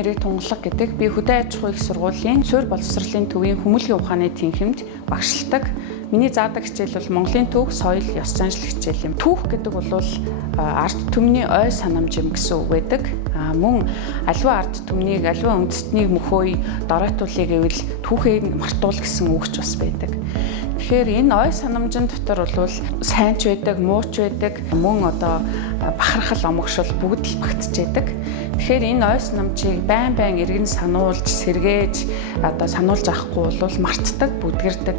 нэрийг тунгалаг гэдэг би хөдөө аж ахуй их сургуулийн суурь боловсролын төвийн хүмүүнлэгийн ухааны тэнхимд багшилдаг. Миний заадаг хичээл бол Монголын түүх, соёл, ёс заншил хичээл юм. Түүх гэдэг бол ард түмний ой санамжим гэсэн үг байдаг. Мөн аливаа ард түмнийг, аливаа үндэстнийг мөхөөе, доройтуулъя гэвэл түүхийг мартуул гэсэн үгч бас байдаг. Тэгэхээр энэ ой санамжин дотор бол сайн ч байдаг, муу ч байдаг, мөн бахархал, омогшил бүгд л багтжээдэг. Тэгэхээр энэ ой санамжийг байн эргэн сануулж, сэргээж, сануулж авахгүй бол мартдаг, бүдгэрдэг.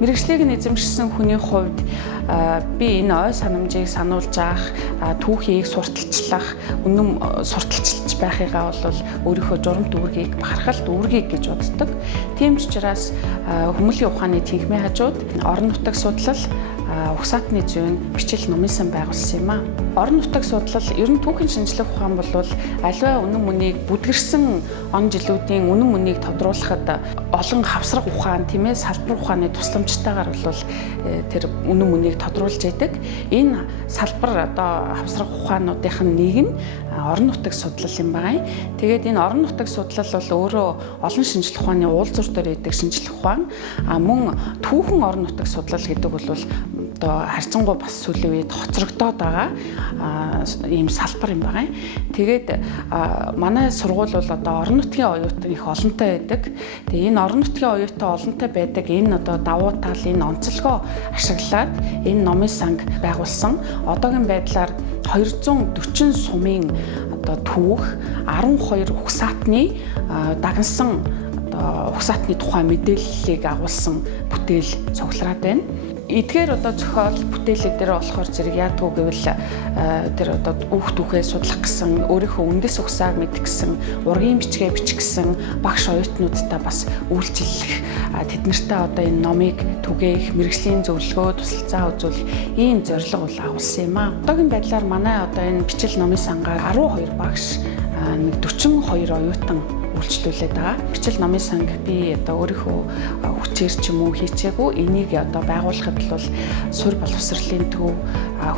Мэргэжлийг эзэмшсэн хүний хувьд би энэ ой санамжийг сануулж авах, түүхийг сурталчлах, үнэн сурталчилж байхыгаа бол өөрийнхөө журамт үүргийг, бахархалт үүргийг гэж боддог. Тийм ч учраас хүмүүнлэгийн ухааны тэнхимийн хажууд орон нутаг судлал, угсаатны зүйн бичил номын сан байгуулсан юм а. Орон нутаг судлал ер нь түүхийн шинжлэх ухаан бол аливаа үнэн мөнийг бүдгэрсэн он жилүүдийн үнэн мөнийг тодруулахад олон хавсрах ухаан, тийм ээ, салбар ухааны тусламжтайгаар бол тэр үнэн мөнийг тодруулж яадаг. Энэ салбар хавсрах ухаануудын нэг нь орон нутаг судлал юм байгаа. Тэгээд энэ орон нутаг судлал бол өөрөө олон шинжлэх ухааны уулзвар дээр байдаг шинжлэх ухаан. Мөн түүхэн орон нутаг судлал гэдэг бол харьцангуй бас сүүлийн үед хоцрогдоод байгаа ийм салбар юм байгаа. Тэгээд манай сургууль бол орон нутгийн оюутан их олонтой байдаг. Тэгээ энэ орон нутгийн оюутан олонтой байдаг энэ давуу тал, энэ онцлогоо ашиглаад энэ номын санг байгуулсан. Одоогийн байдлаар 240 сумын түүх, 12 угсаатны дагнсан угсаатны тухай мэдээллийг агуулсан бүтээл цуглараад байна. Эдгээр зохиол бүтээлүүд дээр болохоор зэрэг яадгүй гэвэл тэр үх түүхээ судлах гэсэн, өөрийнхөө үндэс угсааг мэдэх гэсэн, ургийн бичгээ бичих гэсэн багш оюутнуудтай бас үйлчлэх, тэд нартай энэ номыг түгээх, мэргэжлийн зөвлөгөө, тусалцаа үзүүлэх ийм зорилго бол агуулсан юм а. Одоогийн байдлаар манай энэ бичил номын сангаар 12 багш, 42 оюутан үйлчлүүлээд байгаа. Бичил номын санг би өөрийнхөө хүчээр ч юм уу хийчээгүй. Энийг байгуулахад бол суурь боловсролын төв,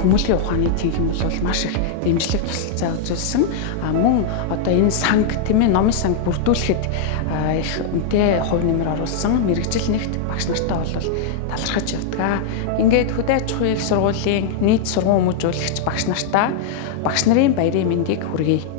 хүмүүнлэгийн ухааны тэнхим бол маш их дэмжлэг тусалцаа үзүүлсэн. Мөн энэ санг, тийм ээ, номын санг бүрдүүлэхэд их үнэтэй хувь нэмэр оруулсан мэргэжил нэгт багш нартай бол талархаж явдаг. Ингээд хөдөө аж ахуйн их сургуулийн нийт сургууль хүмүүжүүлэгч багш нартаа багш нарын баярын мэндийг хүргэе.